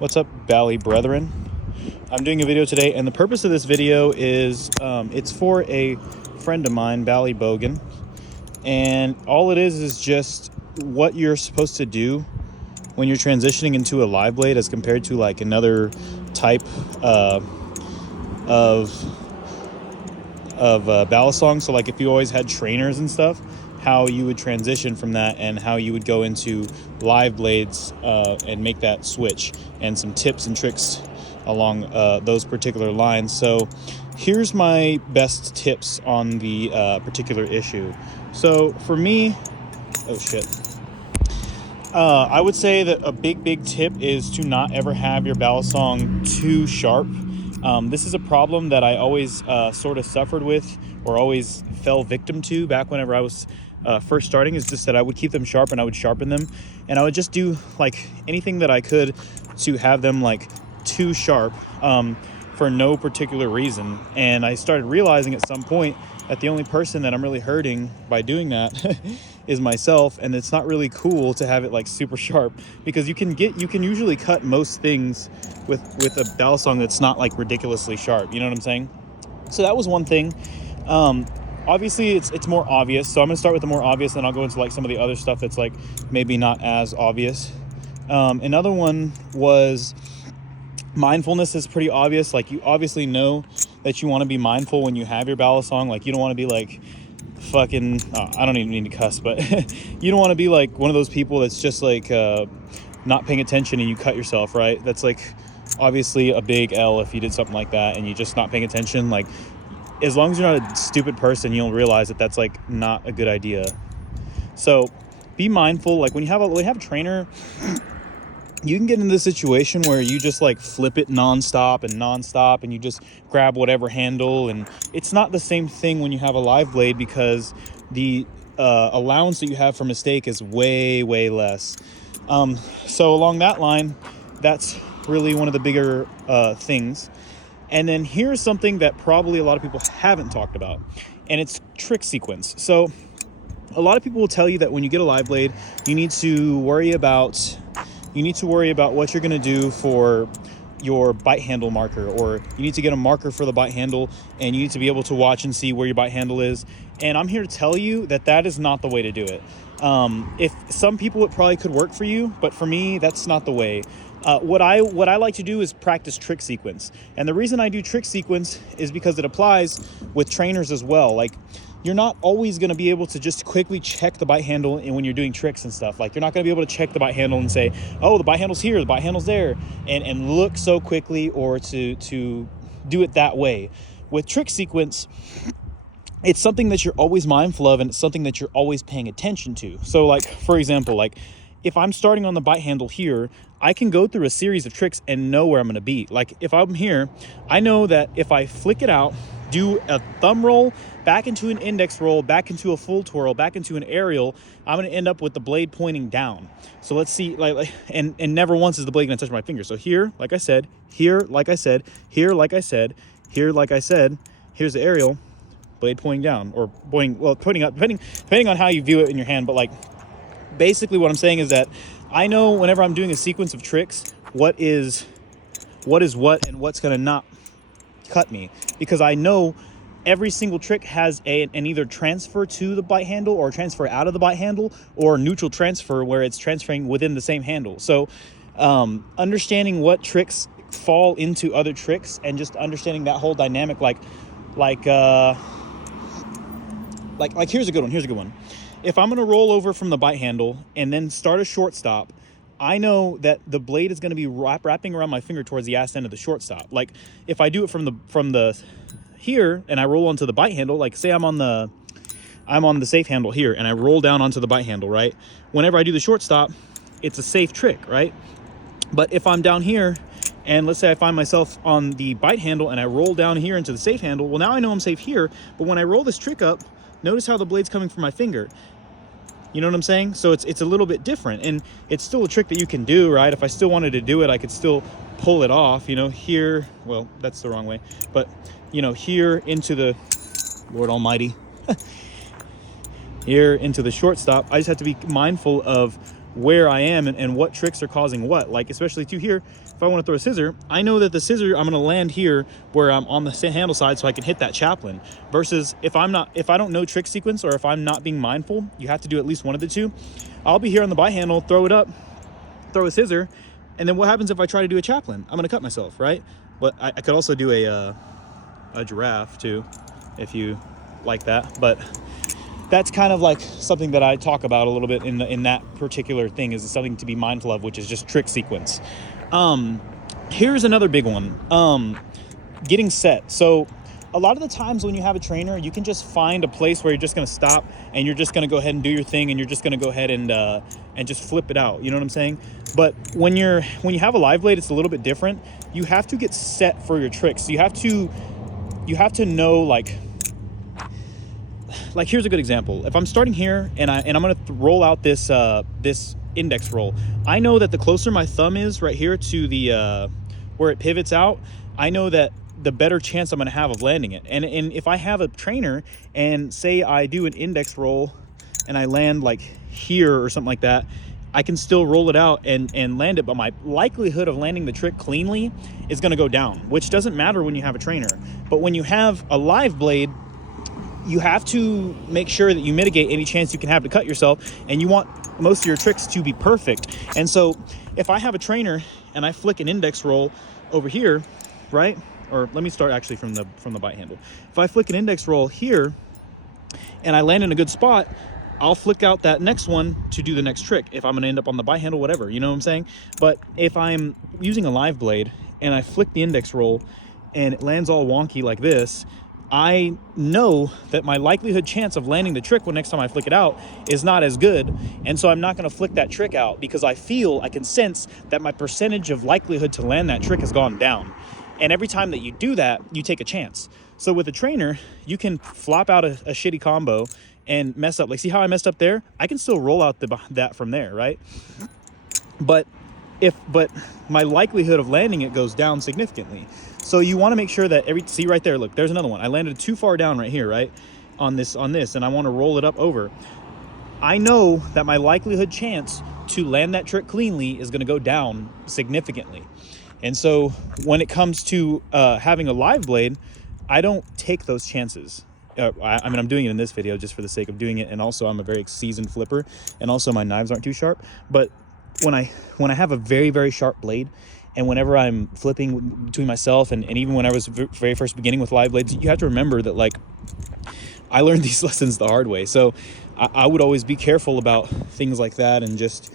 What's up, Bally Brethren? I'm doing a video today, and the purpose of this video is it's for a friend of mine, Bally Bogan, and all it is just what you're supposed to do when you're transitioning into a live blade as compared to like another type of ballast song. So like if you always had trainers and stuff, how you would transition from that and how you would go into live blades and make that switch, and some tips and tricks along those particular lines. So here's my best tips on the particular issue. So for me, I would say that a big tip is to not ever have your ballast song too sharp. This is a problem that I always sort of suffered with, or always fell victim to back whenever I was first starting, is just that I would keep them sharp and I would sharpen them, and I would just do like anything that I could to have them like too sharp for no particular reason. And I started realizing at some point that the only person that I'm really hurting by doing that is myself, and it's not really cool to have it like super sharp, because you can usually cut most things with a ballast song that's not like ridiculously sharp, you know what I'm saying? So that was one thing. Obviously it's more obvious, so I'm gonna start with the more obvious, and I'll go into like some of the other stuff that's like maybe not as obvious. Another one was mindfulness. Is pretty obvious. Like, you obviously know that you want to be mindful when you have your ballast song. Like, you don't want to be like fucking I don't even need to cuss, but you don't want to be like one of those people that's just like not paying attention and you cut yourself, right? That's like obviously a big L if you did something like that and you just not paying attention. Like, as long as you're not a stupid person, you'll realize that that's like not a good idea. So be mindful. Like, when you have a trainer, you can get into this situation where you just like flip it nonstop and you just grab whatever handle, and it's not the same thing when you have a live blade, because the allowance that you have for mistake is way less. So along that line, that's really one of the bigger things. And then here's something that probably a lot of people haven't talked about, and it's trick sequence. So a lot of people will tell you that when you get a live blade, you need to worry about what you're going to do for your bite handle marker, or you need to get a marker for the bite handle, and you need to be able to watch and see where your bite handle is. And I'm here to tell you that that is not the way to do it. If some people, it probably could work for you, but for me, that's not the way. What I like to do is practice trick sequence. And the reason I do trick sequence is because it applies with trainers as well. Like, you're not always going to be able to just quickly check the bite handle when you're doing tricks and stuff. Like, you're not going to be able to check the bite handle and say, oh, the bite handle's here, the bite handle's there, and look so quickly, or to do it that way. With trick sequence, it's something that you're always mindful of, and it's something that you're always paying attention to. So like, for example, like if I'm starting on the bite handle here, I can go through a series of tricks and know where I'm going to be. Like, if I'm here, I know that if I flick it out, do a thumb roll, back into an index roll, back into a full twirl, back into an aerial, I'm going to end up with the blade pointing down. So let's see, and never once is the blade going to touch my finger. So here, like I said, here, like I said, here, like I said, here, like I said, here's the aerial, blade pointing down, or pointing up, depending on how you view it in your hand. But like, basically what I'm saying is that I know whenever I'm doing a sequence of tricks, what is what and what's going to not cut me, because I know every single trick has an either transfer to the bite handle, or transfer out of the bite handle, or neutral transfer where it's transferring within the same handle. So understanding what tricks fall into other tricks, and just understanding that whole dynamic, like here's a good one. If I'm going to roll over from the bite handle and then start a shortstop, I know that the blade is going to be wrapping around my finger towards the ass end of the shortstop. Like, if I do it from the here, and I roll onto the bite handle, like say I'm on the safe handle here, and I roll down onto the bite handle, right? Whenever I do the shortstop, it's a safe trick, right? But if I'm down here, and let's say I find myself on the bite handle and I roll down here into the safe handle, well, now I know I'm safe here, but when I roll this trick up, notice how the blade's coming from my finger. You know what I'm saying? So it's a little bit different, and it's still a trick that you can do, right? If I still wanted to do it, I could still pull it off, you know, here. Well, that's the wrong way, but you know, here into the Lord Almighty, here into the shortstop. I just have to be mindful of where I am and what tricks are causing what. Like, especially to here, if I want to throw a scissor, I know that the scissor, I'm going to land here where I'm on the handle side so I can hit that chaplain. Versus if I don't know trick sequence, or if I'm not being mindful, you have to do at least one of the two. I'll be here on the by handle, throw it up, throw a scissor, and then what happens if I try to do a chaplain? I'm going to cut myself, right? But I could also do a giraffe too, if you like that. But that's kind of like something that I talk about a little bit in that particular thing, is something to be mindful of, which is just trick sequence. Here's another big one, getting set. So a lot of the times when you have a trainer, you can just find a place where you're just going to stop and you're just going to go ahead and do your thing, and you're just going to go ahead and just flip it out. You know what I'm saying? But when you have a live blade, it's a little bit different. You have to get set for your tricks. So you have to know, like here's a good example. If I'm starting here and I'm going to roll out this index roll, I know that the closer my thumb is right here to the where it pivots out, I know that the better chance I'm going to have of landing it. And if I have a trainer and say I do an index roll and I land like here or something like that, I can still roll it out and land it, but my likelihood of landing the trick cleanly is going to go down, which doesn't matter when you have a trainer. But when you have a live blade, you have to make sure that you mitigate any chance you can have to cut yourself, and you want most of your tricks to be perfect. And so if I have a trainer and I flick an index roll over here, right? Or let me start actually from the bite handle. If I flick an index roll here and I land in a good spot, I'll flick out that next one to do the next trick. If I'm going to end up on the bite handle, whatever, you know what I'm saying? But if I'm using a live blade and I flick the index roll and it lands all wonky like this, I know that my likelihood chance of landing the trick when next time I flick it out is not as good. And so I'm not going to flick that trick out, because I can sense that my percentage of likelihood to land that trick has gone down. And every time that you do that, you take a chance. So with a trainer, you can flop out a shitty combo and mess up. Like, see how I messed up there? I can still roll out that from there, right? But my likelihood of landing it goes down significantly. So you want to make sure that see right there, look, there's another one. I landed too far down right here, right? On this, and I want to roll it up over. I know that my likelihood chance to land that trick cleanly is going to go down significantly. And so when it comes to having a live blade, I don't take those chances. I'm doing it in this video just for the sake of doing it, and also I'm a very seasoned flipper, and also my knives aren't too sharp. But when I have a very, very sharp blade, and whenever I'm flipping between myself and even when I was very first beginning with live blades, you have to remember that, like, I learned these lessons the hard way. So I would always be careful about things like that, and just,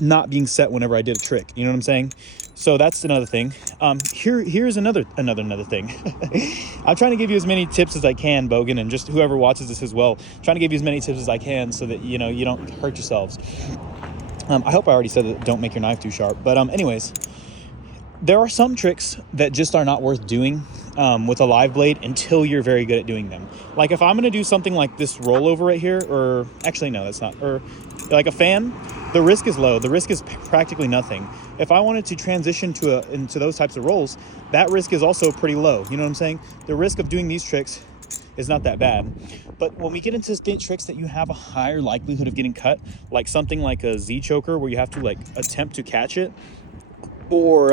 not being set whenever I did a trick. You know what I'm saying? So that's another thing. Here's another thing. I'm trying to give you as many tips as I can, Bogan, and just whoever watches this as well, trying to give you as many tips as I can so that, you don't hurt yourselves. I hope I already said that don't make your knife too sharp. But anyways, there are some tricks that just are not worth doing with a live blade until you're very good at doing them. Like if I'm going to do something like this rollover right here, or actually no, that's not, or like a fan, the risk is low. The risk is practically nothing. If I wanted to transition into those types of rolls, that risk is also pretty low. You know what I'm saying? The risk of doing these tricks is not that bad. But when we get into tricks that you have a higher likelihood of getting cut, like something like a Z choker where you have to like attempt to catch it, or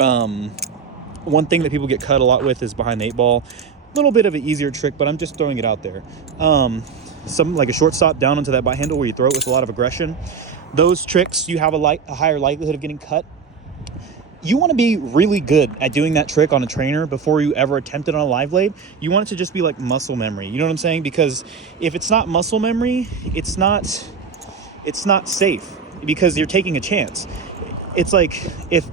one thing that people get cut a lot with is behind the 8-ball. A little bit of an easier trick, but I'm just throwing it out there. Some like a short stop down onto that bite handle where you throw it with a lot of aggression. Those tricks, you have a higher likelihood of getting cut. You want to be really good at doing that trick on a trainer before you ever attempt it on a live blade. You want it to just be like muscle memory. You know what I'm saying? Because if it's not muscle memory, it's not safe, because you're taking a chance. It's like if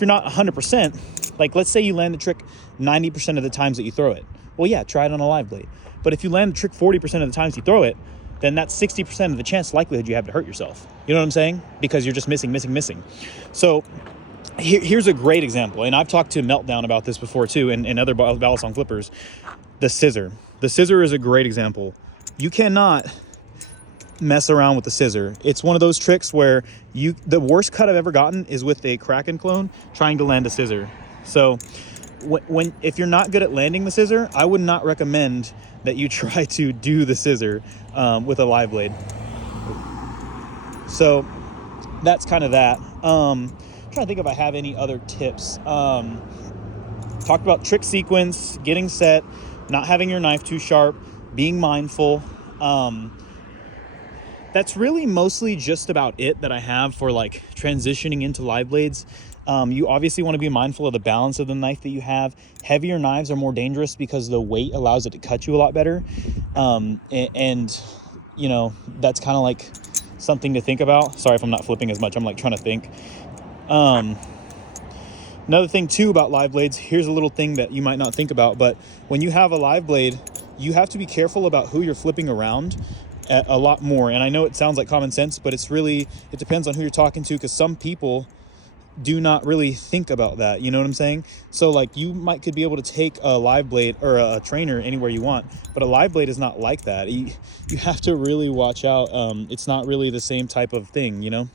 you're not 100%, like let's say you land the trick 90% of the times that you throw it. Well, yeah, try it on a live blade. But if you land the trick 40% of the times you throw it, then that's 60% of the chance likelihood you have to hurt yourself. You know what I'm saying? Because you're just missing. So here's a great example, and I've talked to Meltdown about this before too, and other Balisong flippers. The scissor. The scissor is a great example. You cannot mess around with the scissor. It's one of those tricks where the worst cut I've ever gotten is with a Kraken clone trying to land a scissor. So if you're not good at landing the scissor, I would not recommend that you try to do the scissor with a live blade. So that's kind of that. Trying to think if I have any other tips. Talked about trick sequence, getting set, not having your knife too sharp, being mindful. That's really mostly just about it that I have for like transitioning into live blades. You obviously want to be mindful of the balance of the knife that you have. Heavier knives are more dangerous because the weight allows it to cut you a lot better. And you know, that's kind of like something to think about. Sorry if I'm not flipping as much. I'm like trying to think. Another thing too about live blades, here's a little thing that you might not think about, but when you have a live blade, you have to be careful about who you're flipping around a lot more. And I know it sounds like common sense, but it depends on who you're talking to, because some people do not really think about that. You know what I'm saying? So like could be able to take a live blade or a trainer anywhere you want, but a live blade is not like that. You have to really watch out. It's not really the same type of thing, you know?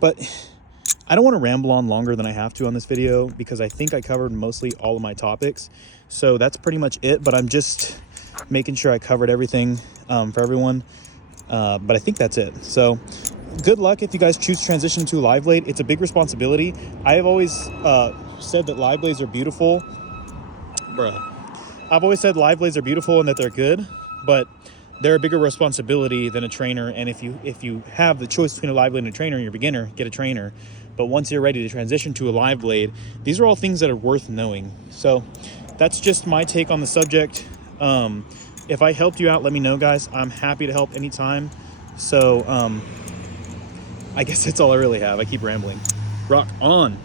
But I don't want to ramble on longer than I have to on this video, because I think I covered mostly all of my topics. So that's pretty much it, but I'm just making sure I covered everything for everyone. But I think that's it. So good luck if you guys choose to transition to a live blade. It's a big responsibility. I have always said that live blades are beautiful. I've always said live blades are beautiful and that they're good, but they're a bigger responsibility than a trainer. And if you have the choice between a live blade and a trainer and you're a beginner, get a trainer. But once you're ready to transition to a live blade, these are all things that are worth knowing. So that's just my take on the subject. If I helped you out, let me know, guys. I'm happy to help anytime. So I guess that's all I really have. I keep rambling. Rock on.